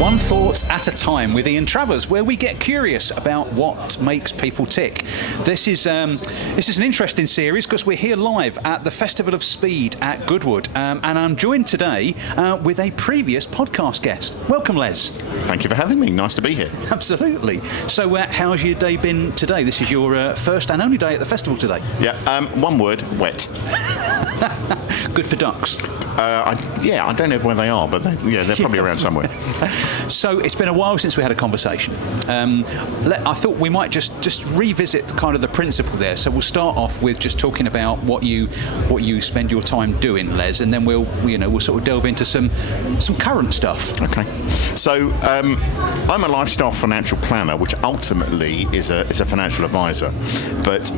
One thought at a time with Ian Travers, where we get curious about what makes people tick. This is an interesting series because we're here live at the Festival of Speed at Goodwood, and I'm joined today with a previous podcast guest. Welcome, Les. Thank you for having me. Nice to be here. Absolutely. So, how's your day been today? This is your first and only day at the festival today. Yeah. One word: wet. Good for ducks. I don't know where they are, but they're probably around somewhere. So it's been a while since we had a conversation. I thought we might just revisit kind of the principle there. So we'll start off with just talking about what you spend your time doing, Les, and then we'll sort of delve into some current stuff. Okay. So I'm a lifestyle financial planner, which ultimately is a financial advisor. But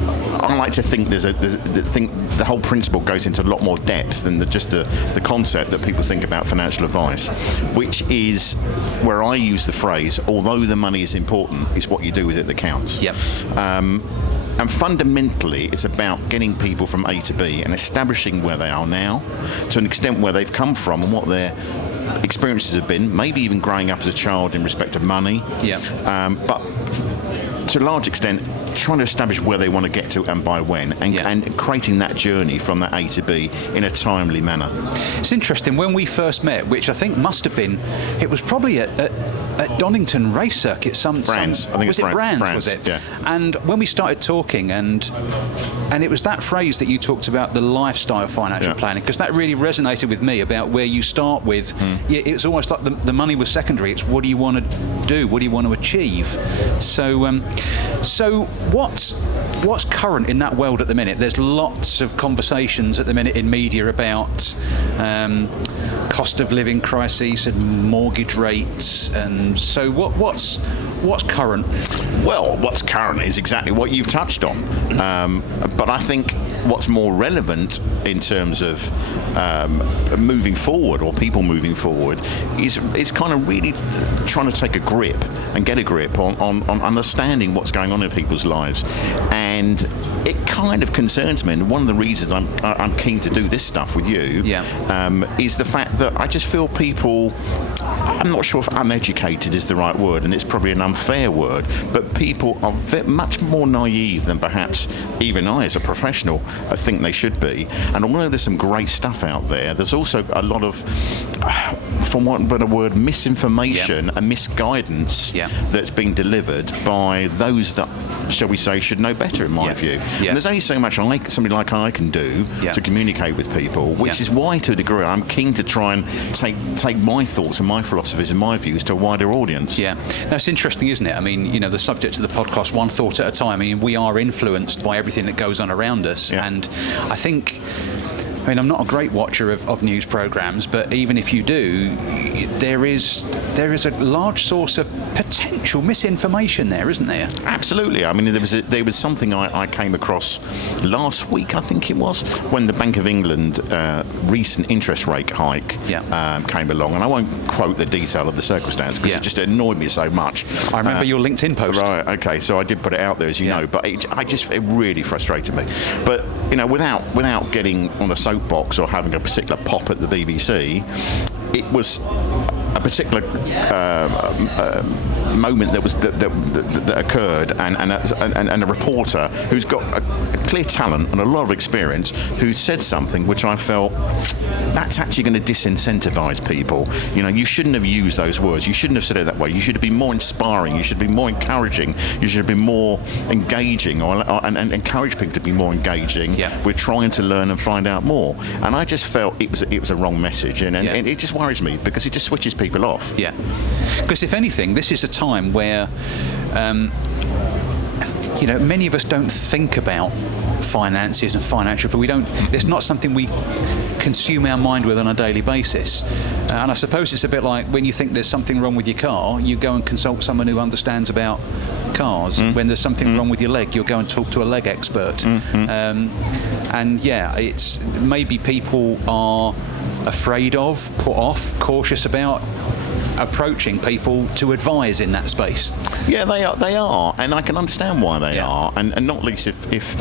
I like to think the whole principle goes into a lot more depth than just the concept that people think about financial advice, which is where I use the phrase, although the money is important, it's what you do with it that counts. Yep. And fundamentally, it's about getting people from A to B and establishing where they are now, to an extent where they've come from and what their experiences have been, maybe even growing up as a child in respect of money. Yep. But to a large extent, trying to establish where they want to get to and by when, and creating that journey from that A to B in a timely manner. It's interesting, when we first met, which I think must have been, it was probably at Donington Race Circuit. Brands. I think was it's it Brands, was it? Yeah. And when we started talking, and it was that phrase that you talked about, the lifestyle financial planning, because that really resonated with me about where you start with. It's almost like the money was secondary. It's what do you want to do? What do you want to achieve? So what's current in that world at the minute? There's lots of conversations at the minute in media about cost of living crises and mortgage rates, and so what's current? Well, what's current is exactly what you've touched on, but I think what's more relevant in terms of moving forward, or people moving forward, is kind of really trying to take a grip and get a grip on understanding what's going on in people's lives. And it kind of concerns me, and one of the reasons I'm keen to do this stuff with you is the fact that I just feel people, I'm not sure if uneducated is the right word, and it's probably an unfair word, but people are much more naive than perhaps even I as a professional think they should be. And although there's some great stuff out there, there's also a lot of, for want of a word, misinformation and misguidance that's being delivered by those that, shall we say, should know better, in my view. And there's only so much somebody like I can do to communicate with people, which is why, to a degree, I'm keen to try and take my thoughts and my philosophies and my views to a wider audience. Yeah, that's interesting, isn't it? I mean, the subject of the podcast, one thought at a time. I mean, we are influenced by everything that goes on around us, and I think, I'm not a great watcher of news programmes, but even if you do, there is a large source of potential misinformation there, isn't there? Absolutely. I mean, there was something I came across last week, I think it was, when the Bank of England recent interest rate hike came along, and I won't quote the detail of the circumstance because it just annoyed me so much. I remember your LinkedIn post. Right. Okay. So I did put it out there, as you know, but it really frustrated me. But without getting on a soapbox or having a particular pop at the BBC, it was a particular moment that occurred, and a reporter who's got a clear talent and a lot of experience, who said something which I felt, that's actually going to disincentivize people. You shouldn't have used those words. You shouldn't have said it that way. You should have been more inspiring. You should be more encouraging. You should have been more engaging, and encourage people to be more engaging with trying to learn and find out more. And I just felt it was a wrong message, and it just worries me because it just switches people off. Yeah, because if anything, this is a time where many of us don't think about finances and financial, but it's not something we consume our mind with on a daily basis. And I suppose it's a bit like when you think there's something wrong with your car, you go and consult someone who understands about cars. When there's something wrong with your leg, you'll go and talk to a leg expert. It's maybe people are afraid of, put off, cautious about approaching people to advise in that space. Yeah, they are, and I can understand why they are, and not least if if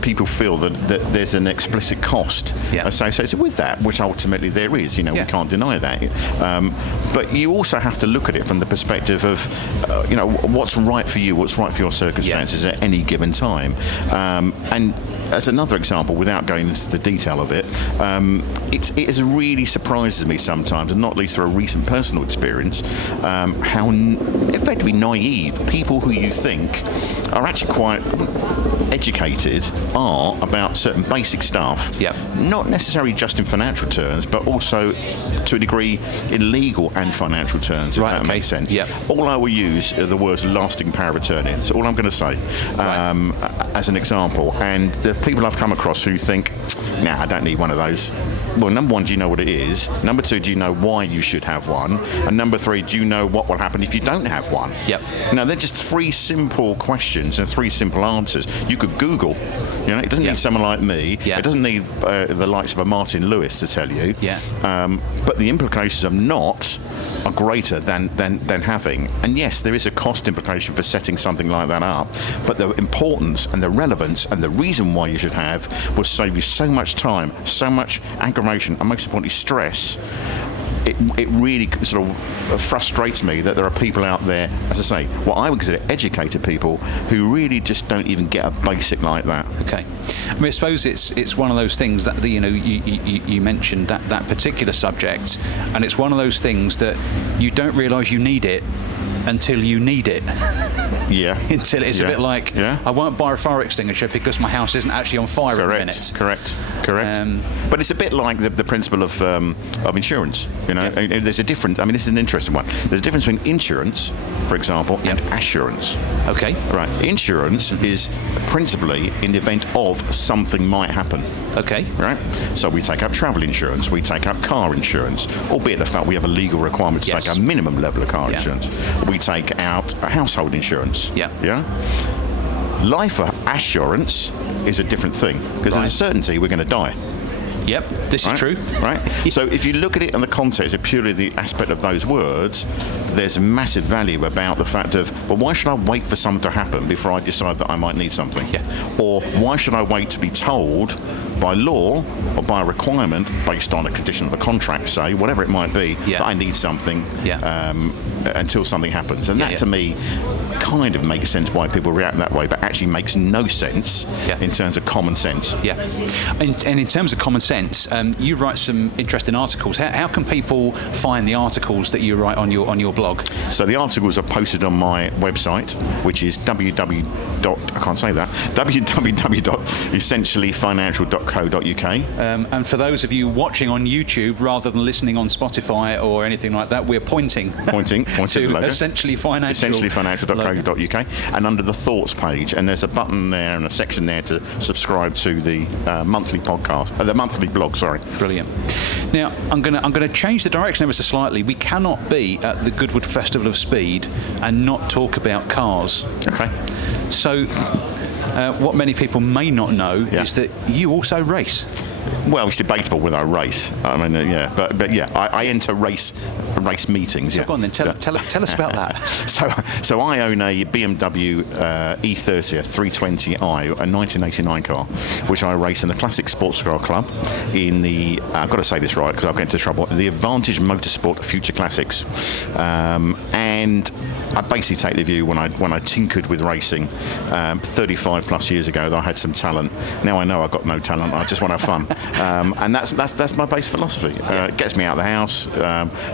people feel that there's an explicit cost associated with that, which ultimately there is. We can't deny that. But you also have to look at it from the perspective of what's right for you, what's right for your circumstances at any given time. And as another example, without going into the detail of it, it has really surprises me sometimes, and not least through a recent personal experience, how effectively naive people who you think are actually quite educated are about certain basic stuff. Not necessarily just in financial terms, but also to a degree in legal and financial terms, if that makes sense. All I will use are the words lasting power of attorney. That's all I'm going to say as an example. And the people I've come across who think, I don't need one of those. Well, number one, do you know what it is? Number two, do you know why you should have one? And number three, do you know what will happen if you don't have one? Now, they're just three simple questions and three simple answers. You could Google. It doesn't need someone like me. It doesn't need the likes of a Martin Lewis to tell you. But the implications of not are greater than having. And yes, there is a cost implication for setting something like that up, but the importance and the relevance and the reason why you should have will save you so much time, so much aggravation, and most importantly stress. It really sort of frustrates me that there are people out there, as I say, what I would consider educated people who really just don't even get a basic like that. Okay. I suppose it's one of those things that you mentioned that particular subject, and it's one of those things that you don't realise you need it until you need it. Until it's a bit like, I won't buy a fire extinguisher because my house isn't actually on fire at the minute. Correct. But it's a bit like the principle of insurance. There's a difference. This is an interesting one. There's a difference between insurance, for example, and assurance. Okay. Right. Insurance is principally in the event of something might happen. Okay. Right. So we take up travel insurance, we take up car insurance, albeit the fact we have a legal requirement to take a minimum level of car insurance. We take out household insurance. Life assurance is a different thing because there's a certainty we're going to die. This is true. Right. So if you look at it in the context of purely the aspect of those words, there's massive value about the fact of, well, why should I wait for something to happen before I decide that I might need something? Or why should I wait to be told by law or by a requirement based on a condition of a contract, say, whatever it might be, that I need something until something happens. And that to me kind of makes sense why people react that way, but actually makes no sense in terms of common sense. And in terms of common sense, you write some interesting articles. How can people find the articles that you write on your blog? So the articles are posted on my website, which is www.essentiallyfinancial.co.uk. And for those of you watching on YouTube rather than listening on Spotify or anything like that, we're pointing to essentiallyfinancial.co.uk, and under the thoughts page, and there's a button there and a section there to subscribe to the monthly podcast, the monthly blog. Sorry. Brilliant. Now I'm going to change the direction ever so slightly. We cannot be at the Goodwood Festival of Speed and not talk about cars. Okay. So what many people may not know is that you also race. Well, it's debatable whether I race. But I enter race meetings. So go on then, tell us about that. So I own a BMW E30, a 320i, a 1989 car, which I race in the Classic Sports Car Club in the, I've got to say this right because I'll get into trouble, the Advantage Motorsport Future Classics. And I basically take the view when I tinkered with racing 35 plus years ago that I had some talent. Now I know I've got no talent. I just want to have fun, and that's my base philosophy. It gets me out of the house,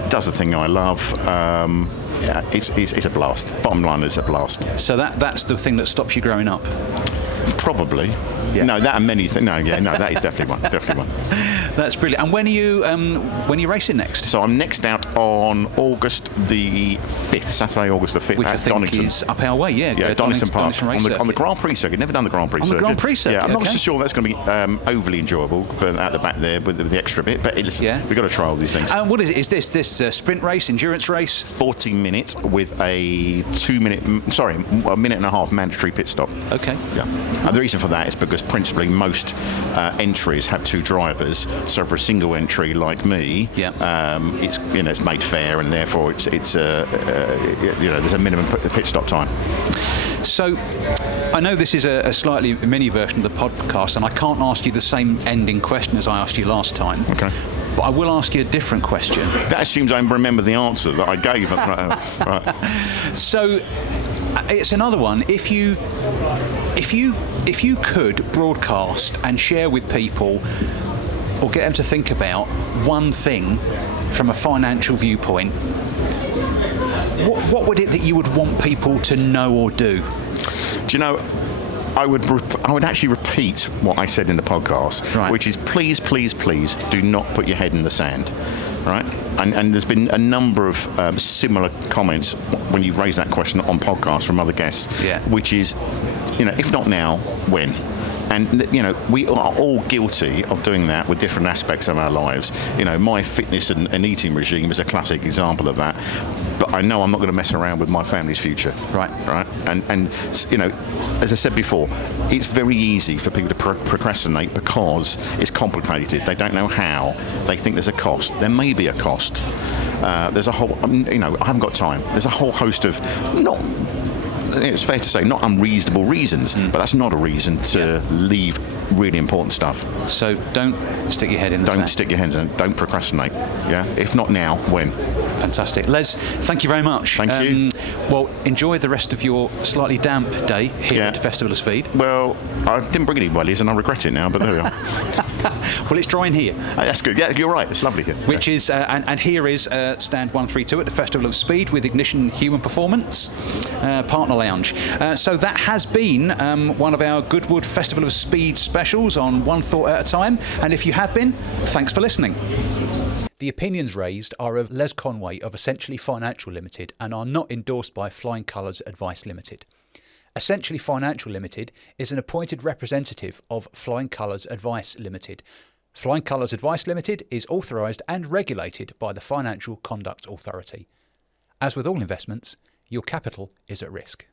does the thing I love. It's a blast. Bottom line, it's a blast. So that's the thing that stops you growing up. Probably. No, that and many things. No, that is definitely one. That's brilliant. And when are you racing next? So I'm next out on August the 5th, Saturday, August the 5th. Which I think Donington. is up our way, Donington Park. On the Grand Prix circuit. Never done the Grand Prix circuit. On the Grand Prix circuit, I'm not so sure that's going to be overly enjoyable, but at the back there with the extra bit. But we've got to try all these things. What is it? Is this a sprint race, endurance race? 40 minutes with a 1.5 minute mandatory pit stop. Okay. Yeah. And the reason for that is because principally most entries have two drivers. So for a single entry like me, it's it's made fair, and therefore it's there's a minimum pit stop time. So I know this is a slightly mini version of the podcast, and I can't ask you the same ending question as I asked you last time. Okay. But I will ask you a different question. That assumes I remember the answer that I gave. Right. So it's another one. If you could broadcast and share with people, or get them to think about one thing from a financial viewpoint, what would it that you would want people to know or do? Do you know, I would actually repeat what I said in the podcast, right, which is please, please, please do not put your head in the sand, right? And there's been a number of similar comments when you've raised that question on podcasts from other guests, which is, if not now, when? And we are all guilty of doing that with different aspects of our lives. My fitness and eating regime is a classic example of that. But I know I'm not going to mess around with my family's future. Right. And as I said before, it's very easy for people to procrastinate because it's complicated. They don't know how. They think there's a cost. There may be a cost. There's a whole. I haven't got time. There's a whole host of it's fair to say not unreasonable reasons, but that's not a reason to leave really important stuff. So don't stick your head in the sand. Don't stick your head in the sand. Don't procrastinate. Yeah. If not now, when? Fantastic. Les, thank you very much. Thank you. Well, enjoy the rest of your slightly damp day here at the Festival of Speed. Well, I didn't bring any wellies and I regret it now, but there we are. Well, it's dry in here. That's good. Yeah, you're right. It's lovely here. Which is, and here is stand 132 at the Festival of Speed with Ignition Human Performance, Partner Lounge. So that has been one of our Goodwood Festival of Speed specials on One Thought at a Time. And if you have been, thanks for listening. The opinions raised are of Les Conway of Essentially Financial Limited and are not endorsed by Flying Colours Advice Limited. Essentially Financial Limited is an appointed representative of Flying Colours Advice Limited. Flying Colours Advice Limited is authorised and regulated by the Financial Conduct Authority. As with all investments, your capital is at risk.